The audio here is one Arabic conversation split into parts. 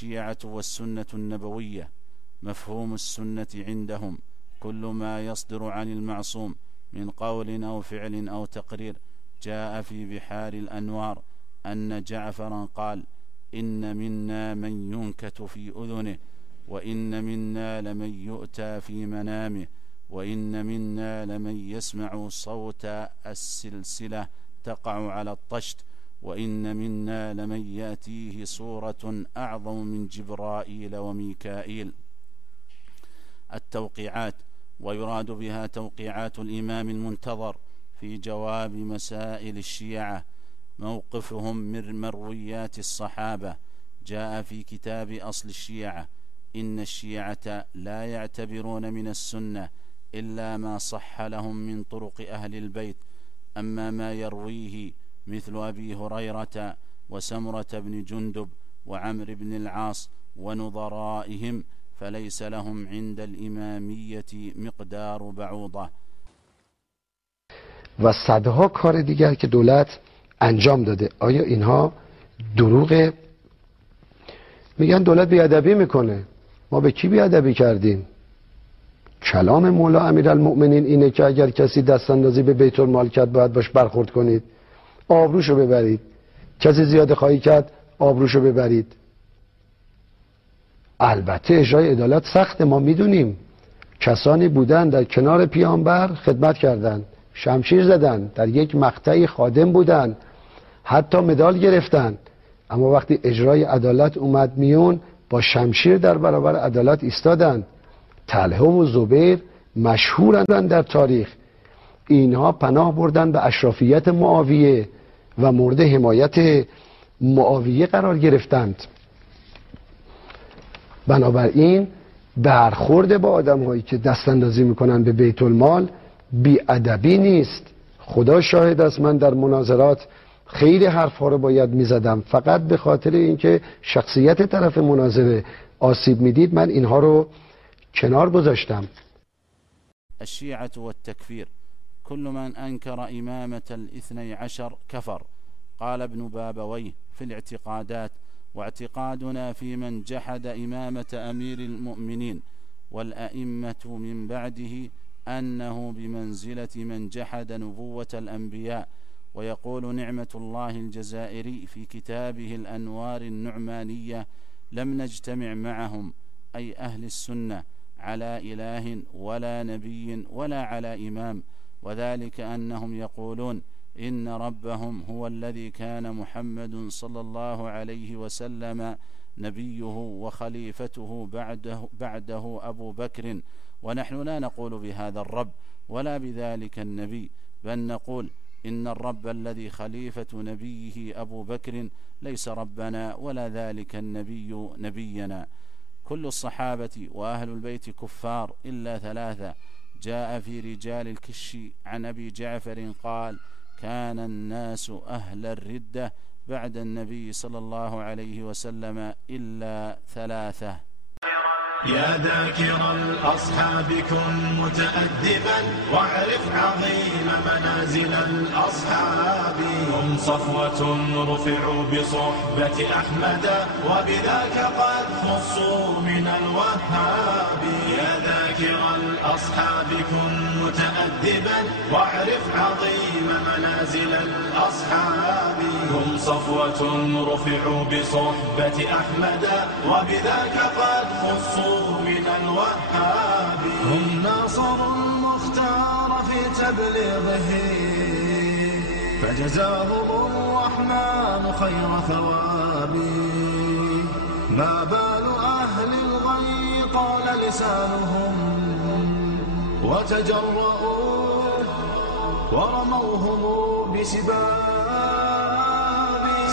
الشيعة والسنة النبوية. مفهوم السنة عندهم كل ما يصدر عن المعصوم من قول أو فعل أو تقرير. جاء في بحار الأنوار أن جعفرا قال: إن منا من ينكت في أذنه، وإن منا لمن يؤتى في منامه، وإن منا لمن يسمع صوت السلسلة تقع على الطشت، وإن منا لمن يأتيه صورة أعظم من جبرائيل وميكائيل. التوقيعات، ويراد بها توقيعات الإمام المنتظر في جواب مسائل الشيعة. موقفهم من مرويات الصحابة. جاء في كتاب أصل الشيعة: إن الشيعة لا يعتبرون من السنة إلا ما صح لهم من طرق أهل البيت، أما ما يرويه مثل أبي هريرة وسمرة بن جندب وعمرو بن العاص ونظرائهم فليس لهم عند الإمامية مقدار بعوضة. و صدها کار دیگر که دولت انجام داده. آیا اینها دروغه؟ میگن دولت بیادبی میکنه. ما به کی بیادبی کردیم؟ کلام مولا امیرالمؤمنین اینه که اگر کسی دستاندازی به بیت المال کرد باید باش برخورد کنید، آبروشو ببرید. کسی زیاده خواهی کرد آبروشو ببرید. البته اجرای عدالت سخته، ما میدونیم. کسانی بودن در کنار پیامبر خدمت کردند، شمشیر زدن، در یک مقطعی خادم بودن، حتی مدال گرفتن، اما وقتی اجرای عدالت اومد میون با شمشیر در برابر عدالت ایستادن. طلحه و زبیر مشهورند در تاریخ. اینها پناه بردن به اشرافیت معاویه و مورد حمایت معاویه قرار گرفتند. بنابراین برخورد با آدم هایی که دستاندازی میکنن به بیت المال بی‌ادبی نیست. خدا شاهد است، من در مناظرات خیلی حرفها رو باید میزدم، فقط به خاطر اینکه شخصیت طرف مناظره آسیب میدید من اینها رو کنار گذاشتم. الشيعة والتكفير: كل من أنكر إمامة الاثني عشر كفر. قال ابن بابويه في الاعتقادات: واعتقادنا في من جحد إمامة أمير المؤمنين والأئمة من بعده أنه بمنزلة من جحد نبوة الأنبياء. ويقول نعمة الله الجزائري في كتابه الأنوار النعمانية: لم نجتمع معهم، أي أهل السنة، على إله ولا نبي ولا على إمام، وذلك أنهم يقولون إن ربهم هو الذي كان محمد صلى الله عليه وسلم نبيه وخليفته بعده أبو بكر، ونحن لا نقول بهذا الرب ولا بذلك النبي، بل نقول إن الرب الذي خليفة نبيه أبو بكر ليس ربنا ولا ذلك النبي نبينا. كل الصحابة وأهل البيت كفار إلا ثلاثة. جاء في رجال الكش عن أبي جعفر قال: كان الناس أهل الردة بعد النبي صلى الله عليه وسلم إلا ثلاثة. يا ذاكر الأصحاب كن متأدبا واعرف عظيم منازل الأصحاب. هم صفوة رفعوا بصحبة أحمد وبذاك قد خصوا من الوهاب. يا ذاكر الأصحاب كن متأدبا واعرف عظيم منازل الأصحاب. هم صفوة رفعوا بصحبة أحمد وبذاك قد خصوا من الوهاب. هم ناصروا المختار في تبليغه فجزاهم الرحمن خير ثواب. ما بال أهل الغي طال لسانهم وتجرؤوا ورموهم بسباب.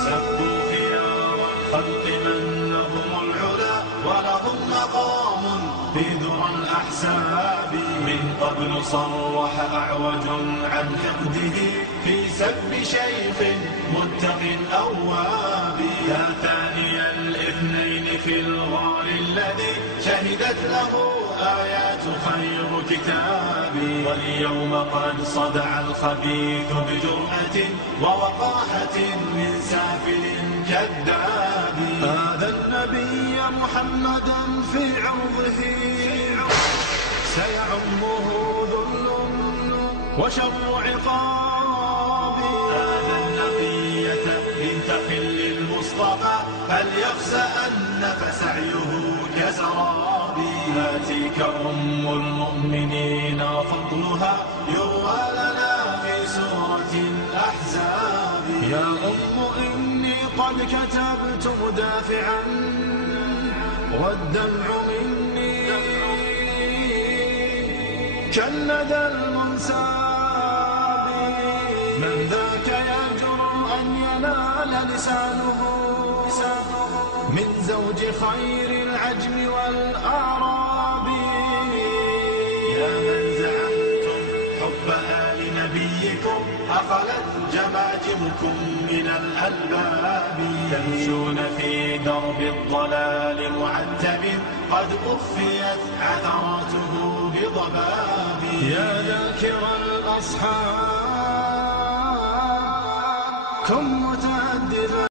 سبوا خيار الخلق من لهم العلا ولهم مقام في ذرى الأحساب. من قبل صرح أعوج عن حقده في سب شيخ متق أواب. يا ثاني الاثنين في الغار الذي شهدت له آيات خير كتاب. واليوم قد صدع الخبيث بجرأة ووقاحة من سافل كذاب. هذا النبي محمدا في عرضه سيعمه ذل وشر عقاب. هذا النقية بنت خل المصطفى فليخسأن فسعيه كسراب. هاتيك أم المؤمنين فضلها يروى لنا في سورة الأحزاب. يا أم إني قد كتبت مدافعا والدمع مني كالندى المنساب. من ذاك يجرؤ أن ينال لسانه من زوج خير العجم والأعراب. يا من زعمتم حب آل نبيكم أخلت جماجمكم من الألباب. تمشون في درب الضلال معتب قد أخفيت عثراته بضباب. يا ذاكر الأصحاب كن